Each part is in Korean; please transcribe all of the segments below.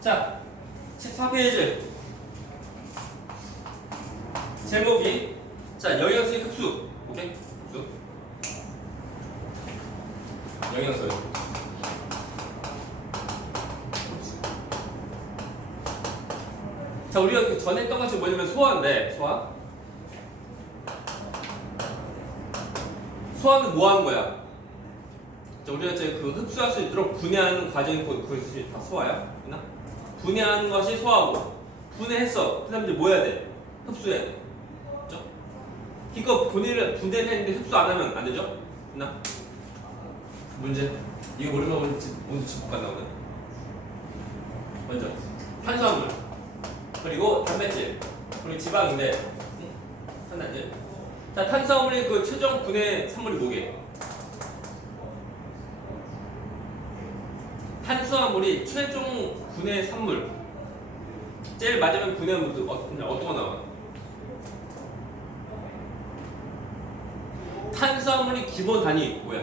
자, 14페이지 제목이 자 영양소의 흡수. 오케이? 흡수. 영양소요. 자, 우리가 그 전에 했던 것이 뭐냐면 소화인데, 소화는 뭐 하는 거야? 자, 우리가 이제 그 흡수할 수 있도록 분해하는 과정이 그것이 다 소화야. 그나? 분해하는 것이 소화고, 분해했어. 그 다음 이제 뭐 해야 돼? 흡수해야 돼. 그죠? 그러니까 분해를 했는데 흡수 안 하면 안 되죠? 그나? 문제. 이거 모르면 오늘 집못 나오네. 먼저 탄수화물. 그리고 단백질, 그리고 지방인데, 탄단질. 자, 탄수화물의 그 최종 분해 산물이 뭐게? 탄수화물이 최종 분해 산물. 제일 마지막에 분해하면 어떤 거 나와? 탄수화물이 기본 단위 뭐야?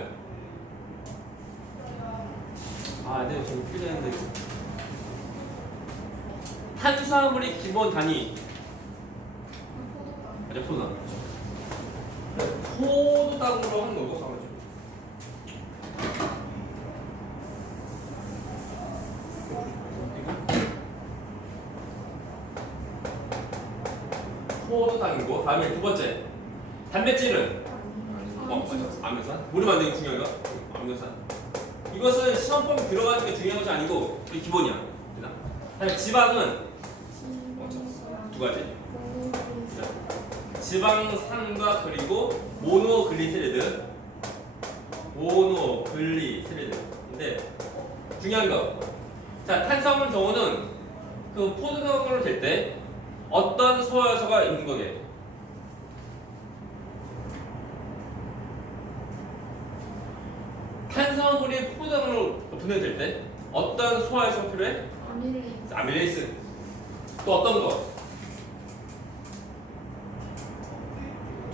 아, 네, 저 필요했는데 이거. 탄수화물이 기본 단위. 맞아, 포도당. 포도당으로 하는 거고, 잠깐만요. 포도당이고, 다음에 두 번째. 단백질은? 맞아. 아미노산? 모르면 안 되는 중요한 거? 아미노산. 이것은 시험범위 들어가는 게 중요한 것이 아니고, 이게 기본이야. 다음에 지방은? 두 가지. 지방산과 그리고 모노글리세리드. 모노글리세리드인데 중요한 거. 자, 탄수화물 경우는 그 포도당으로 될 때 어떤 소화효소가 있는 거게? 탄수화물이 포도당으로 분해될 때 어떤 소화효소가 필요해? 아밀레이스. 또 어떤 거?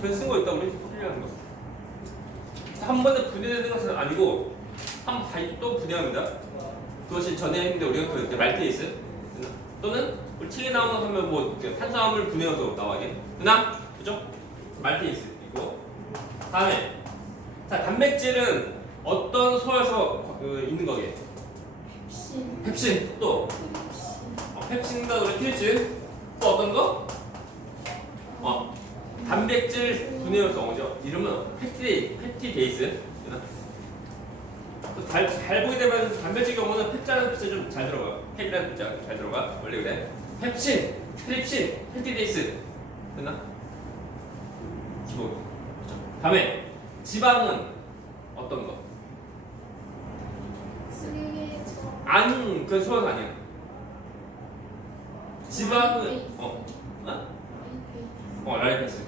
쓴 거 있다 우리 풀리하는 거. 한 번에 분해되는 것은 아니고 한 번 다시 또 분해합니다. 그것이 전에 했는데 우리가 그 말테이스 또는 우리 책에 나오는 거 하면 뭐 탄수화물 분해해서 나와게. 그나 그죠? 말테이스 있고. 다음에 자 단백질은 어떤 소화에서 있는 거게? 펩신. 또 펩신과 그래 필즈. 또 어떤 거? 단백질 분해효소죠. 이름은 펩티데이스. 잘 보게 되면 단백질 경우는 펩자는 글자 좀 잘 들어가. 펩이라는 글자 잘 들어가. 원래 그래. 펩신, 트립신, 펩티데이스. 됐나? 기본. 그렇죠. 다음에 지방은 어떤 거? 안, 그 소화가 아니야. 지방은 라이페이스.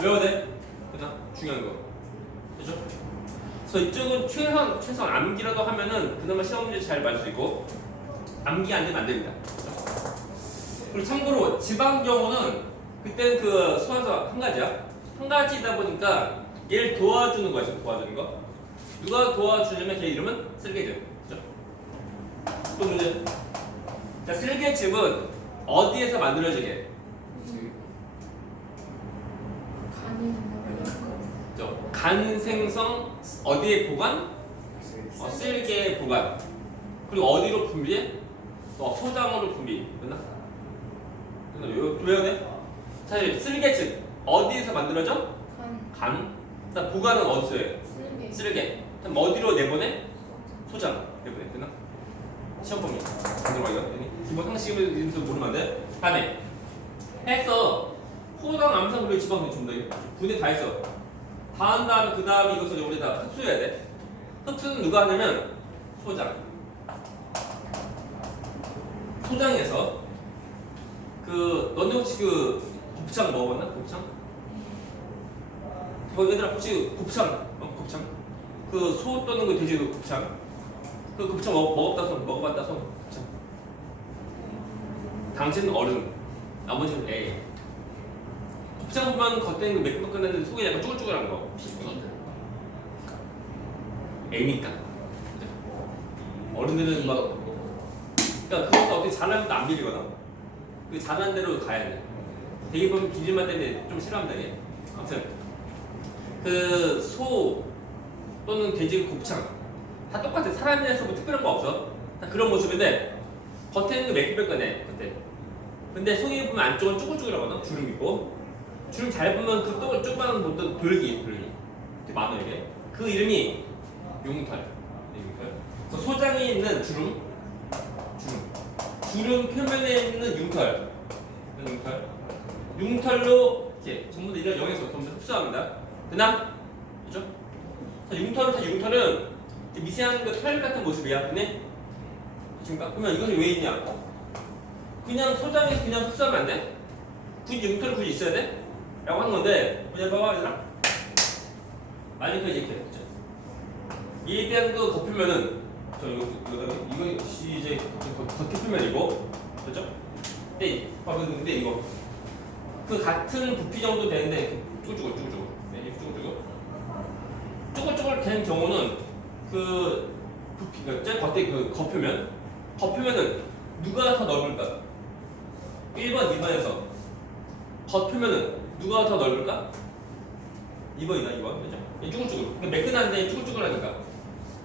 외워야 돼? 그나 중요한 거. 그죠? 그래서 이쪽은 최소한 암기라도 하면은 그나마 시험 문제 잘 맞을 수 있고 암기 안 되면 안 됩니다. 그죠? 그리고 참고로 지방 경우는 그때는 그 소화효소 한 가지야. 한 가지다 보니까 얘를 도와주는 거야. 지금 도와주는 거. 누가 도와주냐면 걔 이름은 쓸개즙. 그죠? 또 문제. 자, 쓸개즙은 어디에서 만들어지게? 간 생성 어디에 보관? 쓸개 보관. 그리고 어디로 분비해? 소장으로 분비. 됐나? 외워야 돼? 사실 쓸개즙 어디에서 만들어져? 간. 그다음 보관은 어디서 해? 쓸개. 그럼 어디로 내보내? 소장 내보내. 됐나? 시험 범위. 들어가요. 기본 상식을 모르면 안 돼. 다음에 해서 포도당, 암산, 그리고 지방 준다. 분해 다 했어. 다 한 다음에 그 다음에 이것을 우리가 흡수해야 돼. 흡수는 누가 하냐면 소장. 소장에서 너네 혹시 곱창 먹어봤나? 곱창? 얘들아 혹시 곱창? 곱창? 소 또는 돼지 곱창? 곱창 먹어봤다 손, 먹어봤다 손. 곱창. 당신은 얼음, 나머지는 애. 곱창 보면 겉에는 매끈매끈한데 속에 약간 쭈글쭈글한 거. 애니까. 어른들은 막 그러니까 그것도 어떻게 잘하면 안 밀리거든. 그 잘하는 대로 가야 돼. 되게 보면 비밀만 때문에 좀 싫어합니다. 이게. 아무튼 그 소 또는 돼지 곱창 다 똑같아. 사람이라서 뭐 특별한 거 없어. 다 그런 모습인데 겉에는 매끈매끈해. 겉에. 근데 속에 보면 안쪽은 쭈글쭈글하거든. 주름 있고. 주름 잘 보면 그 또 조그마한 것도 돌기 되게 많아 이게. 그 이름이 융털. 그래서 소장에 있는 주름 표면에 있는 융털로 이렇게 전부 다 이런 영에서 전부 다 흡수합니다. 되나? 그죠? 융털은 미세한 그 털 같은 모습이야. 근데 지금 보면 이것이 왜 있냐? 그냥 소장에서 그냥 흡수하면 안 돼? 굳이 융털이 굳이 있어야 돼? 라고 하는 건데, 보자 봐봐 얘들아. 마지막까지 이렇게 됐죠. 이에 대한 그 겉표면은 이거 이제 겉표면이고, 그렇죠? 근데 이거 그 같은 부피 정도 되는데 쭈글쭈글 된 경우는 그 부피가 겉에 그 겉표면은 누가 더 넓을까? 1번, 2번에서 겉표면은 누가 더 넓을까? 2번이다, 2번. 그죠? 쭈글쭈글. 매끈한데 쭈글쭈글하니까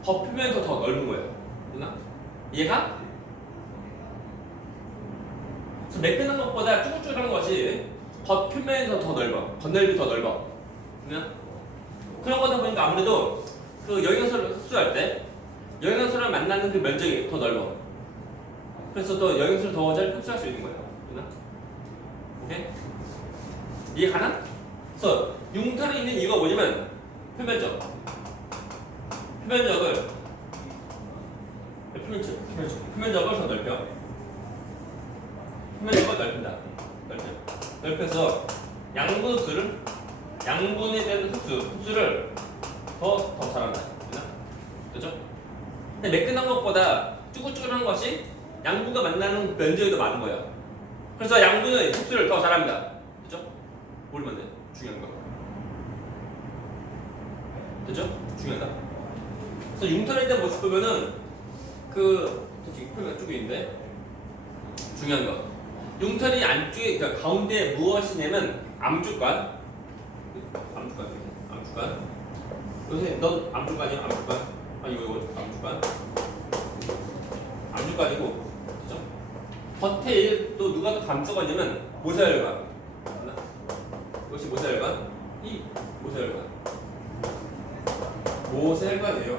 겉표면이 더 넓은 거예요. 누나? 이해가? 매끈한 것보다 쭈글쭈글한 것이 겉표면이 더 넓어. 겉넓이 더 넓어. 누나? 그런 거다 보니까 아무래도 그 영양소를 흡수할 때 영양소를 만나는 그 면적이 더 넓어. 그래서 더 영양소를 더 잘 흡수할 수 있는 거예요. 누나? 오케이? 이해 가나? 그래서 융털이 있는 이유가 뭐냐면 표면적을 더 넓혀. 표면적을 넓힌다. 넓혀서 양분에 대한 흡수를 더 잘한다. 그죠? 근데 매끈한 것보다 쭈글쭈글한 것이 양분과 만나는 면적이 더 많은 거예요. 그래서 양분은 흡수를 더 잘합니다. 그죠? 뭘 만든? 중요한 거. 그죠? 중요하다. 그래서 융털에 대한 모습 보면은 지금 쪽에 있는데 중요한 거. 융털이 안쪽에 그러니까 가운데 무엇이냐면 암주관. 요새 넌 암주관이야? 암주관. 이거 암주관이고, 그죠? 겉에 또 누가 더 감싸고 있냐면 모세혈관. 이것이 모세혈관. 이 모세혈관이에요.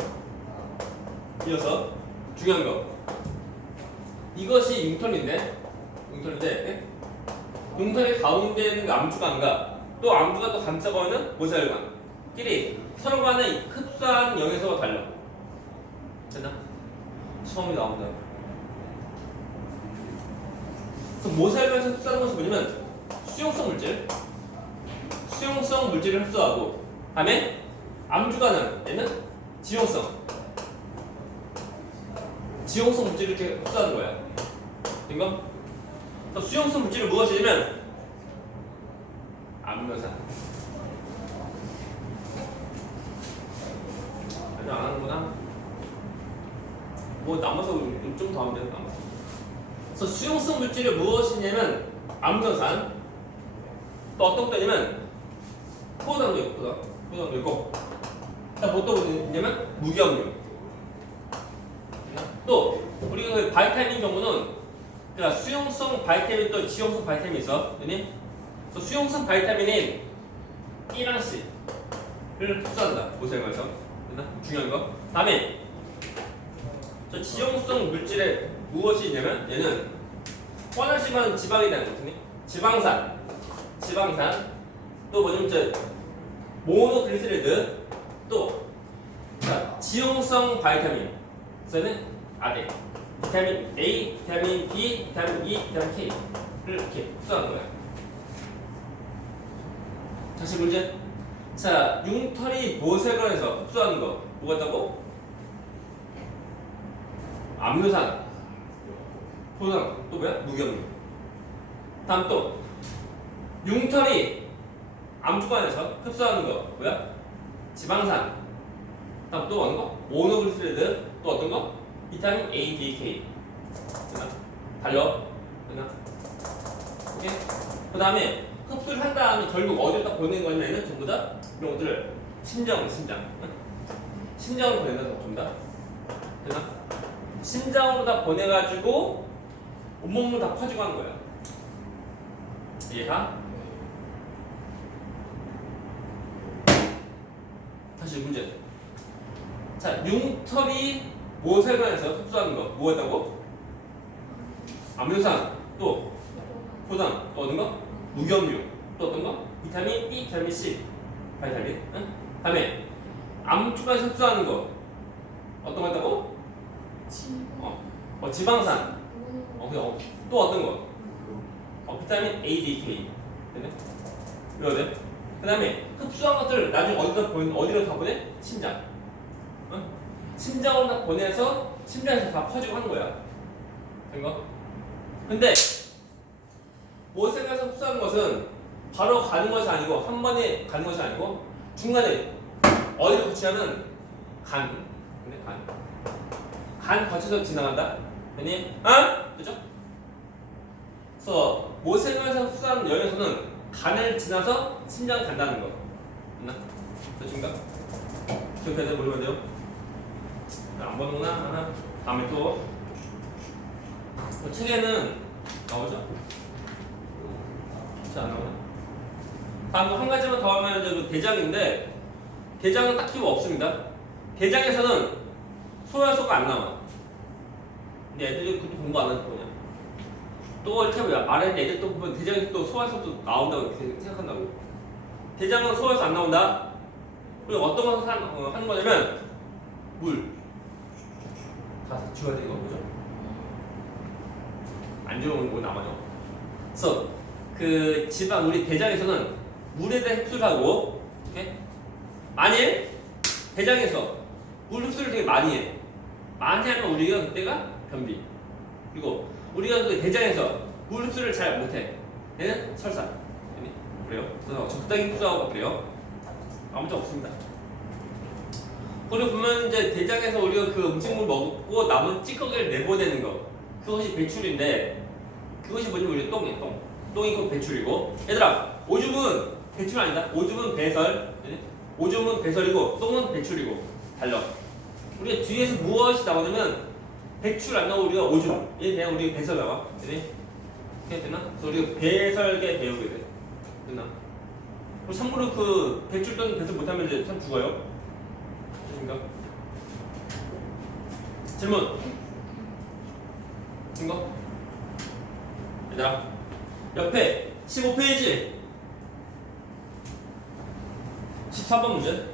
이어서 중요한 거. 이것이 융털인데 융털의 가운데 있는 그 암주관과 또 암주가 또 감싸고 있는 모세혈관끼리 서로 간에 흡수한 영양소가 달라. 됐나? 처음이 나온다. 그래서 모세혈관에서 흡수하는 것이 뭐냐면 수용성 물질을 흡수하고, 다음에 암주관은 얘는 지용성 물질을 이렇게 흡수하는 거야. 된가? 수용성 물질은 무엇이냐면 암묘산. 아직 안 하는구나. 뭐 남아서 좀 더 하면 돼. 남아서. 그래서 수용성 물질이 무엇이냐면 암묘산. 또 어떤 거냐면 포도당도 있고. 뭐 또 있냐면 무기압류. 또 우리가 그 바이타민 경우는 그러니까 수용성 바이타민 또 지용성 바이타민이 있어. 그래서 수용성 바이타민인 B랑 C를 흡수한다. 모세혈관에서. 중요한 거. 다음에 저 지용성 물질에 무엇이 있냐면 얘는 뻔할 심한 지방이 되는 거거든요. 지방산. 또 뭐냐면 모노글리세리드. 또 지용성 바이타민. 그래서는 아대. 비타민 A, 비타민 B, 비타민 E, 비타민 K를 이렇게 흡수하는 거야. 다시 문제. 자, 융털이 모세혈관에서 흡수하는 거 뭐가 있다고? 암묘산, 포도당, 또 뭐야? 무기압류. 다음 또 융털이 암주관에서 흡수하는 거 뭐야? 지방산. 다음 또 어떤 거? 모노글리세리드. 또 어떤 거? 비타민 A, D, K. 달려. 됐나? 오케이? 그 다음에 흡수를 한 다음에 결국 어디다 보내는 거냐면은 전부 다 이런 것들을 심장으로 보내는 거 전부 다. 됐나? 심장으로 다 보내가지고 온몸으로 다 퍼지고 하는 거야. 이해가? 다시 문제. 자, 융털이 모세관에서 흡수하는 거 뭐 했다고? 아미노산, 또 포당, 또 어떤 거? 무경류, 또 어떤 거? 비타민 B, 비타민 C, 바이타민. 응? 다음에 암초가에서 흡수하는 거 어떤 거 했다고? 지방산. 또 어떤 거? 비타민 A, D, K. 됐네? 이러야 돼. 그 다음에 흡수한 것들 나중에 어디로 다 보내? 심장. 응? 심장으로 다 보내서 심장에서 다 퍼지고 하는 거야. 된 거? 근데 모세관에서 흡수하는 것은 바로 가는 것이 아니고 한 번에 가는 것이 아니고 중간에 어디로 거치냐면 간. 근데 간 거쳐서 지나간다. 아니? 그죠? 그래서 모세관에서 흡수하는 열에서는 간을 지나서 심장을 간다는 거. 됐나? 됐습니까? 기억해야 돼? 모르면 돼요? 안 보는구나. 다음에 또 책에는 나오죠? 자, 안 나오네. 다음 한 가지만 더 하면 이제 그 대장인데 대장은 딱히 뭐 없습니다. 대장에서는 소화효소가 안 나와. 근데 애들이 그것도 공부 안 하는 거냐? 또 이렇게 말하는 애들 또 보면 대장에서 또 소화효소도 나온다고 이렇게 생각한다고. 대장은 소화효소 안 나온다. 그리고 어떤 것을 하는 거냐면 물. 다 지워야 돼 이거 그죠? 안 지우면 뭐 남아요. 그래서 그 지방 우리 대장에서는 물에 대한 흡수를 하고, 오케이? 만일 대장에서 물 흡수를 되게 많이 해. 많이 하면 우리가 그때가 변비. 그리고 우리가 그 대장에서 물 흡수를 잘 못해. 얘는 설사. 그래요? 그래서 적당히 흡수하고 그래요. 아무 문제 없습니다. 그리고 보면 이제 대장에서 우리가 그 음식물 먹고 남은 찌꺼기를 내보내는 거 그것이 배출인데 그것이 뭐냐면 우리 똥이에요. 똥이 곧 배출이고 얘들아 오줌은 배출 아니다. 오줌은 배설. 오줌은 배설이고 똥은 배출이고 달라. 우리가 뒤에서 무엇이 나오냐면 배출 안 나오고 우리가 오줌 얘 그냥 우리가 배설 나와. 이렇게 됐나? 그래서 우리가 배설계 배우게 돼. 됐나? 그리고 참고로 그 배출 또는 배설 못하면 이제 참 죽어요. 질문. 이거? 얘들아 옆에 15페이지 14번 문제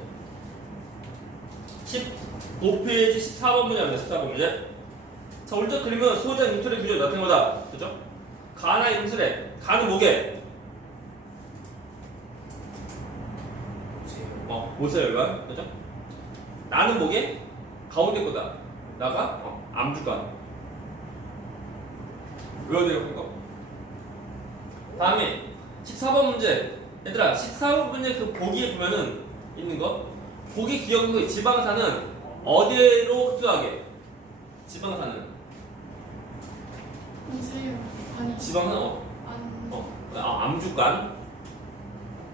15페이지 14번 문제입니다. 14번 문제. 자 오른쪽 그림은 소자 융털의 구조가 나타낸 거다. 그죠? 가나 임슬에 가는 목에 모세혈관 그죠? 나는 목에 가운데 거다. 나가 암주관. 외워야 돼요 그거. 다음에 14번 문제. 얘들아 14번 문제 그 보기에 보면은 있는 거 보기 기억은 지방산은 어디로 흡수하게? 지방산은 지방산은 암주관.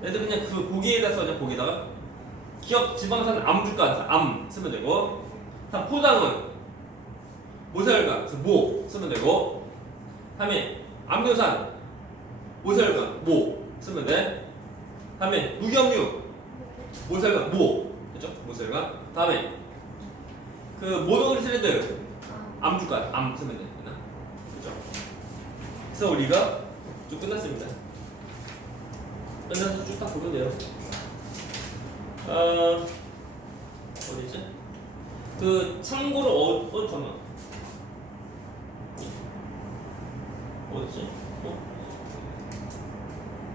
얘들 그냥 그 보기에다 써자. 보기에다가 기억 지방산은 암주관 암 쓰면 되고 다음 포당은 모세혈관 그래서 모 쓰면 되고 다음에 암묘산 모세혈관 모 쓰면 돼. 다음에 무경류 모세혈관 모 그죠? 모세혈관. 다음에 그 모노그리세리드 암주관 암 쓰면 돼. 그죠? 그래서 우리가 쭉 끝났습니다. 끝나서 쭉 딱 보면 돼요. 어디지? 그 참고로 잠깐만 어디지?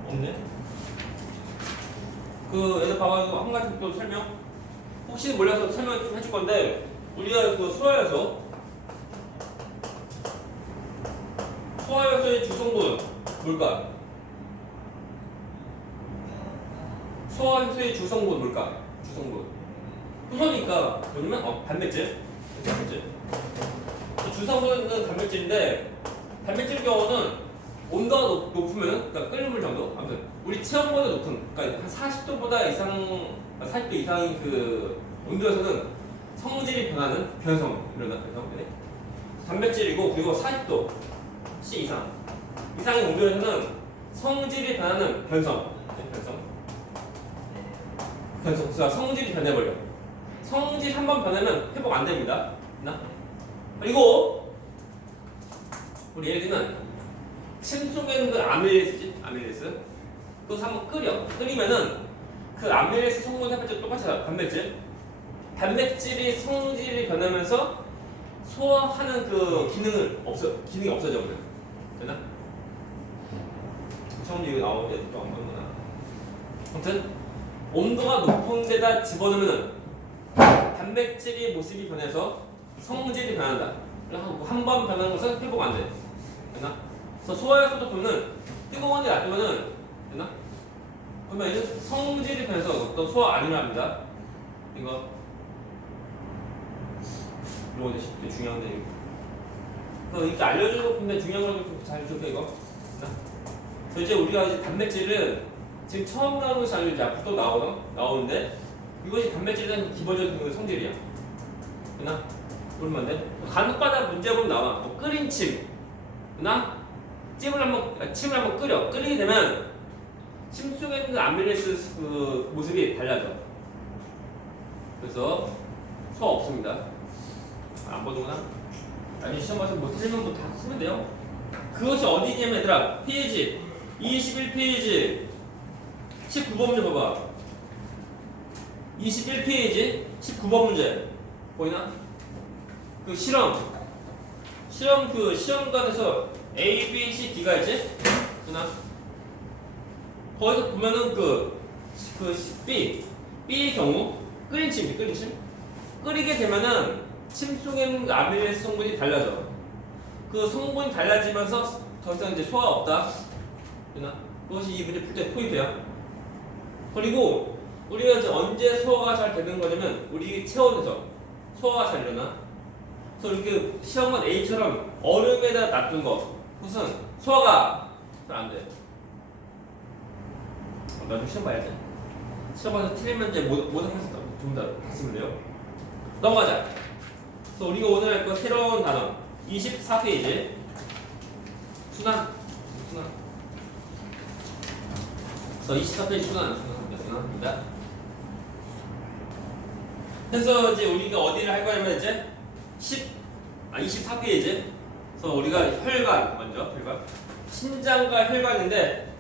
없네. 그 얘들 봐봐 이거 한 가지 또 설명. 혹시 몰라서 설명 좀 해줄 건데 우리가 그 소화효소의 주성분 뭘까? 소화효소의 주성분 뭘까? 주성분. 효소니까 뭐냐면 단백질. 단백질. 주성분은 단백질인데 단백질 경우는 온도가 높으면, 그러니까 끓는 물 정도, 아무튼 우리 체온보다 높은, 그러니까 한 40도보다 이상, 40도 이상인 그 온도에서는 성질이 변하는 변성 일어나 변성. 네. 단백질이고 그리고 40도 C 이상의 온도에서는 성질이 변하는 변성. 네, 변성. 그래서 성질이 변해버려. 성질 한번 변하면 회복 안 됩니다. 나? 그리고 우리 예를 들면 침 속에 있는 그 아밀레스 그것을 한번 끓이면은 그 아밀레스 성분 단백질 똑같아요. 단백질이 성질이 변하면서 소화하는 그 기능이 없어져 버려. 되나? 처음 이거 나오는데 또 안 보는구나. 아무튼 온도가 높은 데다 집어넣으면은 단백질이 모습이 변해서 성질이 변한다. 한 번 변하는 것은 회복 안 돼. 되나? 그래서 소화효소도 보면은 뜨거운 데 놔두면은 되나? 그러면 이제 성질이 변해서 또 소화 안 일어납니다. 이거 이런 거 되게 중요한데 이거 이렇게 알려주고 근데 중요한 걸 좀 잘 기억해 이거. 그래서 이제 우리가 이제 단백질은 지금 처음 나오는 것이 아니고 이제 앞으로 또 나오는데 이것이 단백질에 대한 기본적인 그 성질이야. 되나? 그러면 안 돼? 간혹가다 문제 보면 나와. 뭐 끓인 침, 되나? 침을 한번 끓이게 되면 침 속에 있는 그 아밀레스 그 모습이 달라져. 그래서 소화 없습니다. 안 보는구나. 아니 시험 봐서 뭐 틀리면 뭐 다 쓰면 돼요. 그것이 어디냐면 얘들아 페이지 21페이지 19번 문제 봐봐. 21페이지 19번 문제 보이나? 그 시험관에서 A, B, C, D가 있지? 보나? 거기서 보면은 B의 경우 끓인 침 끓이게 되면은 침 속에 있는 그 아밀레스 성분이 달라져. 그 성분이 달라지면서 더 이상 이제 소화가 없다. 되나? 그것이 이 문제 풀 때 포인트야. 그리고 우리가 이제 언제 소화가 잘 되는 거냐면 우리 체온에서 소화가 잘 일어나. 그래서 이렇게 시험관 A처럼 얼음에다 놔둔 거 그것은 소화가 잘 안 돼. 나도 시험 봐야지. 시험관에서 틀리면 이제 모든 해서 전부 다 쓰면 돼요. 넘어가자. 그래서 우리가 오늘 할 거 새로운 단어 24페이지 순환. 그래서 24페이지 순환입니다. 그래서 이제 우리가 어디를 할 거냐면 이제 24페이지. 그래서 우리가 혈관 먼저 신장과 혈관인데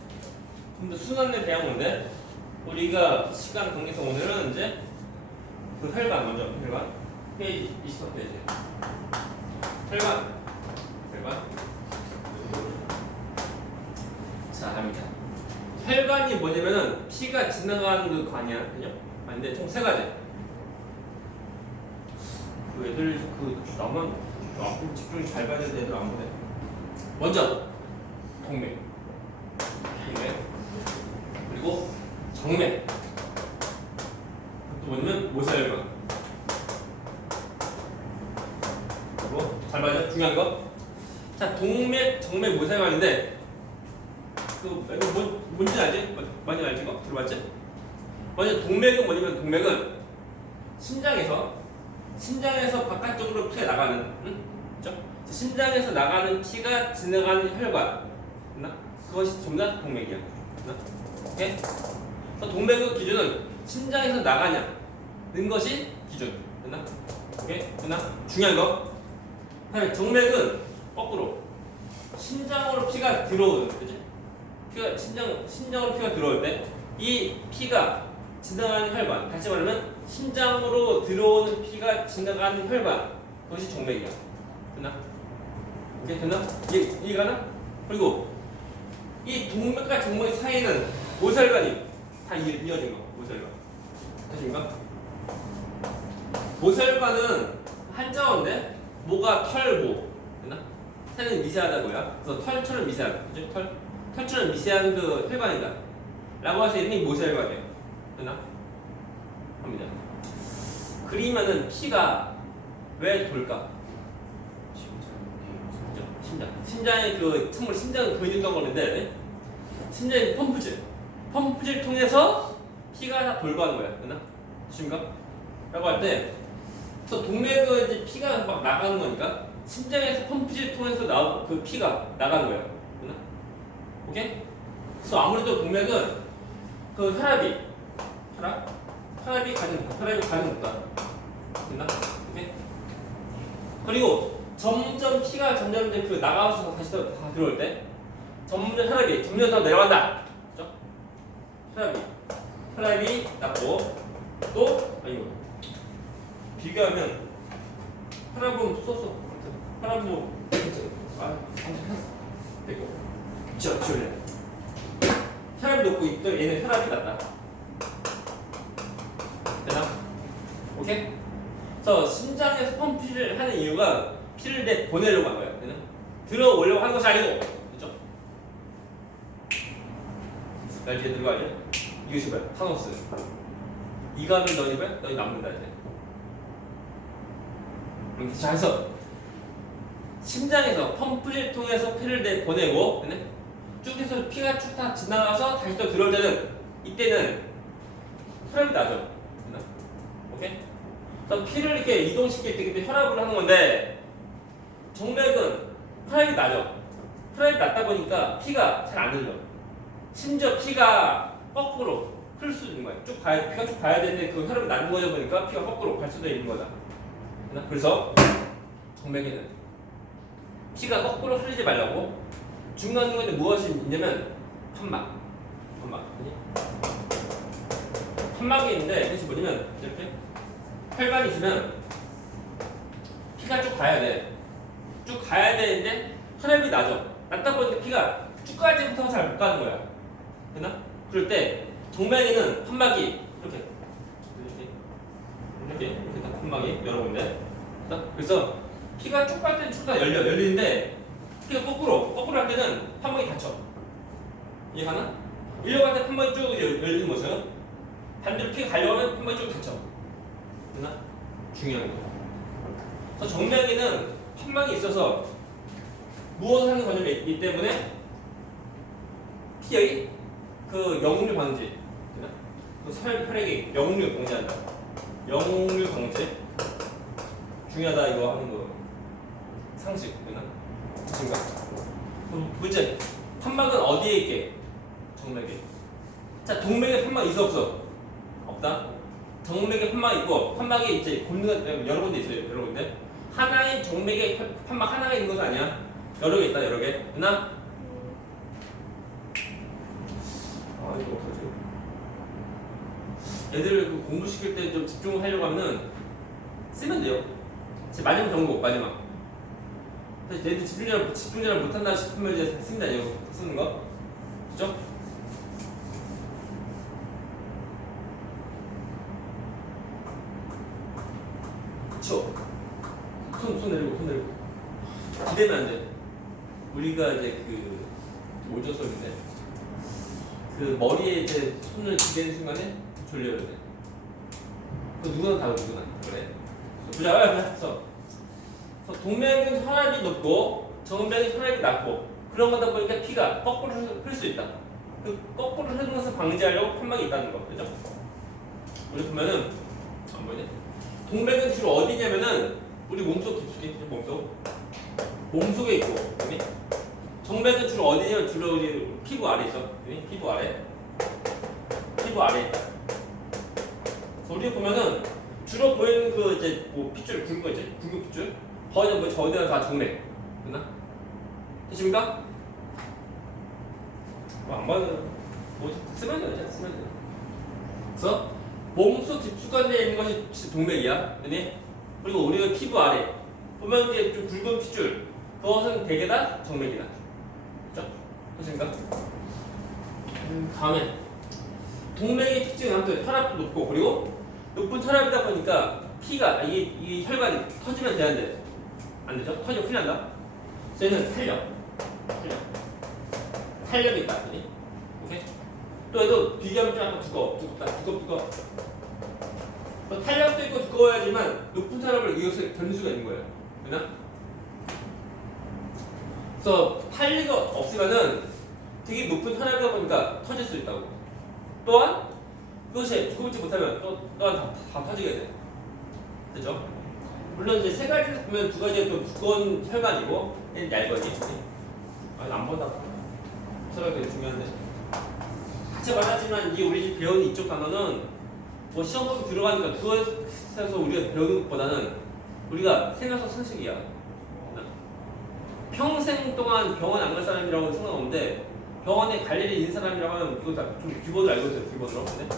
좀 더 순환을 배워보는데 우리가 시간 관계상 오늘은 이제 그 혈관 페이지 24페이지 혈관 자 합니다. 혈관이 뭐냐면은 피가 지나가는 그 관이야, 그죠? 아닌데 총 세 가지. 그 애들 나만 집중 잘 봐야 되는 애들 안 보네. 먼저 동맥 그리고 정맥 또 뭐냐면 모세혈관. 그리고 잘 봐요. 중요한 거. 자 동맥, 정맥, 모세혈관인데 이거 뭔지 알지? 많이 알지 이거? 들어봤지? 먼저 동맥은 뭐냐면 동맥은 신장에서 바깥쪽으로 피가 나가는, 그렇죠? 신장에서 나가는 피가 지나가는 혈관, 그것이 전부 다 동맥이야. 오케이? 그래서 동맥의 기준은 신장에서 나가냐는 것이 기준. 됐나? 오케이? 됐나? 중요한 거. 그다음에 정맥은 거꾸로 신장으로 피가 들어오는, 그지? 신장으로 피가 들어올 때 이 피가 지나가는 혈관, 다시 말하면 신장으로 들어오는 피가 지나가는 혈관, 그것이 정맥이야. 됐나? 오케이, 됐나? 이해가나? 그리고 이 동맥과 정맥 사이에는 모세혈관이 다 이어진 거. 모세혈관. 되십니까? 모세혈관은 한자어인데 모가 털모, 됐나? 새는 미세하다고요. 그래서 털처럼 미세한, 그죠? 털처럼 미세한 그 혈관이다. 라고 해서 이름이 모세혈관이에요. 됐나? 합니다. 그리면은 피가 왜 돌까? 심장이 그 참고로 심장은 근육 덩어리인데 네? 심장이 펌프질 통해서 피가 다 돌고 하는 거야. 됐나? 아십니까? 라고 할 때 동맥은 이제 피가 막 나가는 거니까 심장에서 펌프질 통해서 그 피가 나가는 거야. 됐나? 오케이? 그래서 아무래도 동맥은 그 혈압이 가는 거다. 됐나? 오케이? 그리고 점점 피가 점점 이제 그 나가서 다시 다 들어올 때 점점 혈압이 점점 더 내려간다. 그죠? 혈압이 낮고 또 비교하면 혈압은 썼어. 혈압은 됐고 지울래. 혈압이 높고 있던 얘는 혈압이 낮다. 되나? 오케이? 그래서 심장에서 펌프를 하는 이유가 피를 보내려고 하는 거예요. 되나? 들어오려고 하는 것이 아니고, 그죠? 날 뒤에 들어가야지. 이것이 뭐야? 타노스. 이가 하면 너희 뭐야? 너희 남는다 이제. 자, 해서 심장에서 펌프를 통해서 피를 보내고, 되나? 쭉 해서 피가 쭉 다 지나가서 다시 또 들어올 때는 이때는 혈압이 낮아. 오케이? 그래서 피를 이렇게 이동시킬 때 그때 혈압을 하는 건데 정맥은 혈압이 낮아. 혈압이 낮다 보니까 피가 잘 안 흘러. 심지어 피가 거꾸로 흘 수도 있는 거야. 피가 쭉 가야 되는데 그 혈압이 낮은 거다 보니까 피가 거꾸로 갈 수도 있는 거다. 그래서 정맥에는 피가 거꾸로 흐르지 말라고 중간중간에 무엇이 있냐면 판막이 있는데 그것이 뭐냐면 이렇게 혈관이 있으면 피가 쭉 가야 돼. 쭉 가야 되는데 혈압이 낮다 보니까 피가 쭉 가지부터 잘 못 가는 거야. 됐나? 그럴 때 정맥에는 판막이 이렇게 판막이 여러 군데. 그래서 피가 쭉 갈 때는 쭉 다 열리는데 피가 거꾸로 할 때는 판막이 닫혀. 이해가나? 이려고 할 때 판막이 쭉 열리는 모습. 반대로 피가 가려고 하면 판막이 쭉 닫혀. 됐나? 중요한 거. 그래서 정맥에는 판막이 있어서 무엇을 하는 관점이 있기 때문에 피의 그 역류 방지, 그 혈액이 역류 방지한다. 역류 방지 중요하다 이거 하는 거 상식, 됐나? 지금가? 문제. 판막은 어디에 있게? 정맥에. 자, 동맥에 판막 있어 없어? 없다. 정맥에 판막이 있고 판막이 이제 곤드가 여러 군데 있어요. 여러 군데. 하나의 정맥에 판막 하나가 있는 것은 아니야. 여러 개 있다. 여러 개. 됐나? 이거 어떡하지? 애들을 공부 시킬 때 좀 집중하려고 하면은 쓰면 돼요. 제 마지막 정보 마지막. 얘들 집중잘 못한다 싶으면 이제 씁니다. 이거 쓰는 거. 그죠? 그쵸? 손 내리고 기대면 안 돼. 우리가 이제 뭐죠 소리인데 그 머리에 이제 손을 기대는 순간에 졸려야 돼. 그 누구나 다 그래. 그래서 동맥은 혈압이 높고 정맥은 혈압이 낮고 그런 거다 보니까 피가 거꾸로 흐를 수 있다. 그 거꾸로 흐르는 것을 방지하려고 판막이 있다는 거, 그죠? 우리 보면은 안 보이네. 동맥은 주로 어디냐면은 우리 몸속 깊숙이 몸속에 있고 여기. 정맥은 주로 어디냐면 주로 우리 피부 아래 있어. 여기 피부 아래 있다. 우리 보면은 주로 보이는 그 이제 뭐 핏줄 굵은 거 있지? 굵은 핏줄. 거의 뭐 저기는 다 정맥. 됐나? 되십니까? 안 봐도 뭐 쓰면 돼. 그래서 몸속 깊숙한 데 있는 것이 동맥이야. 그니? 그리고 우리가 피부 아래 보면 이제 좀 굵은 핏줄. 그것은 대개 다 정맥이다. 그렇죠? 되십니까? 다음에 동맥의 특징은 아무튼 혈압도 높고 그리고 높은 혈압이다 보니까 피가 이 혈관이 터지면 되는데 안 되죠? 터지면 큰일 난다. 저희는 탄력이 있다. 오케이? 또 얘도 비교하면 좀 약간 두껍다. 또 탄력도 있고 두꺼워야지만 높은 혈압을 이것을 견딜 수가 있는 거예요. 그나? 그래서 탄력이 없으면은 되게 높은 혈압이다 보니까 터질 수 있다고. 또한 이것이 두껍지 못하면 또한 다 터지게 돼. 그죠? 물론 이제 세 가지 보면 두 가지가 좀 두꺼운 혈관이고 얘는 얇거니. 아니 안 본다. 서로 되게 중요한데. 같이 말하지만 이게 우리 집 배우는 이쪽 단어는 뭐 시험 보면 들어가니까 그것에서 우리가 배우는 것보다는 우리가 생각속 상식이야. 평생 동안 병원 안 갈 사람이라고 상관없는데 병원에 갈 일이 있는 사람이라고 하면 이거 다 좀 기본으로 알고 있어요. 기본으로. 근데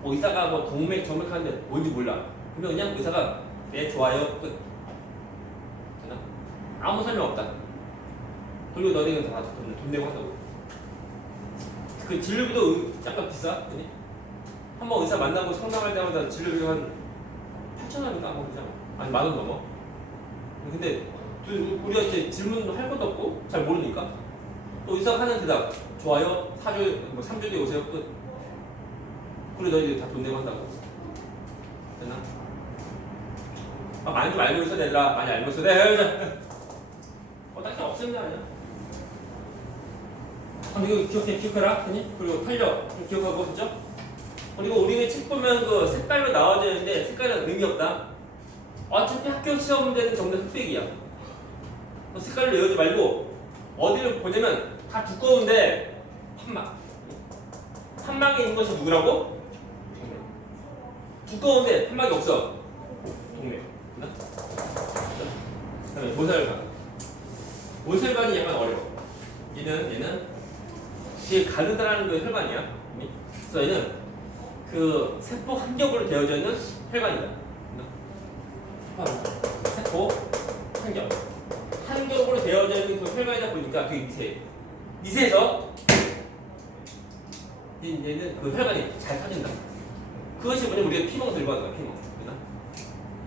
뭐 의사가 뭐 동맥 정맥하는데 뭔지 몰라. 그러면 그냥 의사가 네 좋아요 끝. 되나? 아무 설명 없다. 그리고 너네는 다 돈 내고 한다고. 그 진료비도 약간 비싸. 그니? 한번 의사 만나고 상담할 때마다 진료비가 한 8,000원인가 뭐 그냥 아니 10,000원 넘어. 근데 우리가 이제 질문할 것도 없고 잘 모르니까 또 의사가 하는 대답 좋아요 4주 뭐 3주 뒤에 오세요 끝. 그래 너희들 다 돈 내고 한다고. 됐나? 아, 많이 좀 알고 있어 얘들아. 많이 알고 있어. 네. 딱히 없는 게 아니야. 이거 기억해라. 그리고 탄력 좀 기억하고 그죠? 그리고 우리가 책 보면 그 색깔로 나와져 있는데 색깔은 의미 없다. 어차피 학교 시험 문제는 전부 다 흑백이야. 색깔로 외우지 말고 어디를 보냐면 다 두꺼운데 판막에 있는 것이 누구라고? 두꺼운데 판막이 없어. 동맥. 그다음에 모세혈관. 모세혈관이 약간 어려워. 얘는 뒤에 가르다라는 그 혈관이야. 그래서 얘는 그 세포 한 겹으로 되어져 있는 혈관이다. 세포 한 겹. 한 겹으로 되어져 있는 그 혈관이다 보니까 그 밑에서 얘는 그 혈관이 잘 터진다. 그것이 뭐냐면 우리가 피멍 들고 하는 거야. 피멍.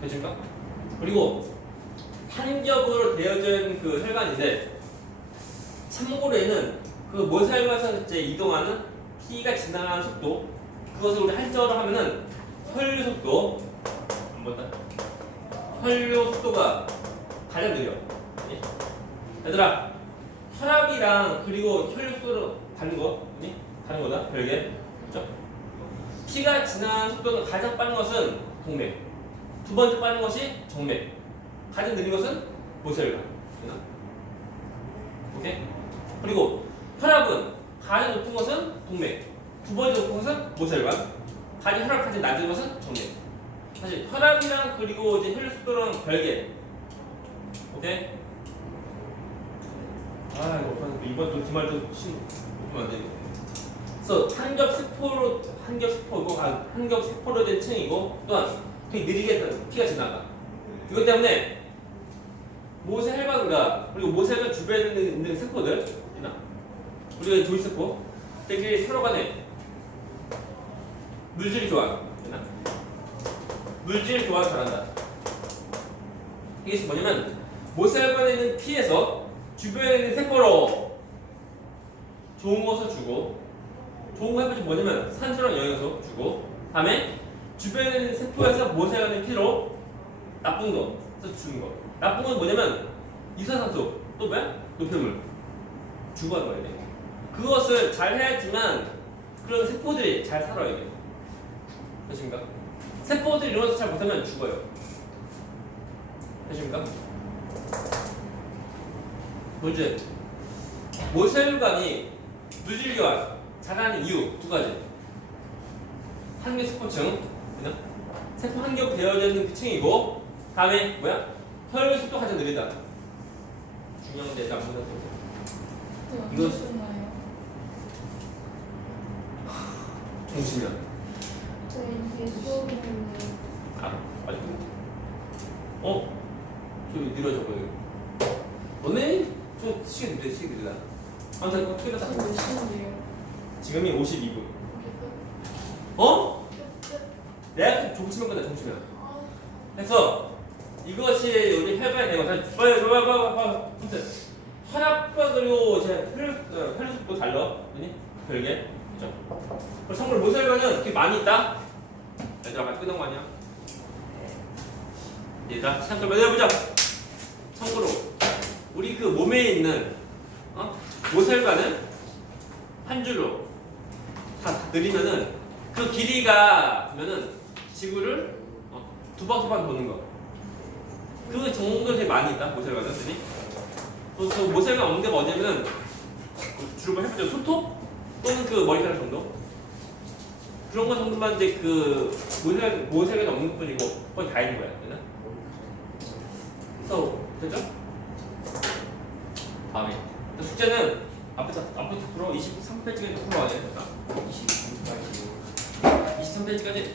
되실까? 그리고 한 겹으로 되어져 있는 그 혈관인데 참고로 얘는 그 모세혈관에서 이제 이동하는 피가 지나가는 속도 그것을 우리 한자어로 하면은 혈류 속도 안 본다. 혈류 속도가 가장 느려. 얘들아 혈압이랑 그리고 혈류 속도로 다른 거 다른 거다 별개. 그렇죠? 피가 지나가는 속도는 가장 빠른 것은 동맥. 두 번째 빠른 것이 정맥. 가장 느린 것은 모세혈관. 오케이? 그리고 혈압은 가장 높은 것은 동맥. 두 번째 높은 것은 모세혈관. 가장 혈압 가장 낮은 것은 정맥. 사실 혈압이랑 그리고 이제 혈류 속도랑 별개. 오케이? 아 이거 이번 또 기말도 안 되네. 그래서 한겹 세포로 된 층이고 또한 되게 느리게 피가 지나가. 이것 때문에 모세혈관과 그리고 모세혈관 주변에 있는 세포들 우리가 조이세포 들끼리 서로 간에 물질 교환 잘한다. 이것이 뭐냐면 모세혈관에 있는 피에서 주변에 있는 세포로 좋은 것을 주고 좋은 거 해보지 뭐냐면 산소랑 영양소 주고 다음에 주변에 있는 세포에서 모세혈관의 피로 나쁜 거 주는 거. 나쁜 건 뭐냐면 이산화탄소 또 뭐야? 노폐물 주고 하는 거야. 그것을 잘 해야지만 그런 세포들이 잘 살아요. 이게. 되십니까? 세포들이 이런 것을 잘 못하면 죽어요. 되십니까? 문제. 모세혈관이 물질교환 잘하는 이유 두 가지. 한개 세포층, 그냥 세포 한 겹 되어져 있는 그 층이고, 다음에 뭐야? 혈류 속도 가장 느리다. 중요한 데 나보다 이거 정신이야. 이게 수업이었는데 맞아. 저기 느려져 보여. 너네 저 시간 느리다. 아무튼 어떻게 됐다. 지금 몇 시인데요? 지금이 52분. 내가 종치면 끝나 종치면. 그래서 이것이 우리 혈관이 되고 아무튼 혈압과 그리고 이제 혈류 속도 달라. 별개. 그죠? 그리고 참고로 모세혈관은 이렇게 많이 있다. 얘들아 같이 끝난 거 아니야? 얘들아 시간 좀 해보자. 참고로 우리 그 몸에 있는 모셀과는 한 줄로 다 느리면은 그 길이가 보면은 지구를 두 바퀴만 도는 거. 그 정도 되게 많이 있다 모셀과는 들이. 그 모셀과 없는 데가 어디냐면은 주로 뭐 해보죠. 손톱 또는 그 머리카락 정도. 그런 거 정도만 이제 그 모셀과는 없는 뿐이고 거의 다 있는 거야. 그죠? 그래서 됐죠? 다음에 숙제는 앞부터 풀어 23페이지까지 풀어야 돼. 23페이지까지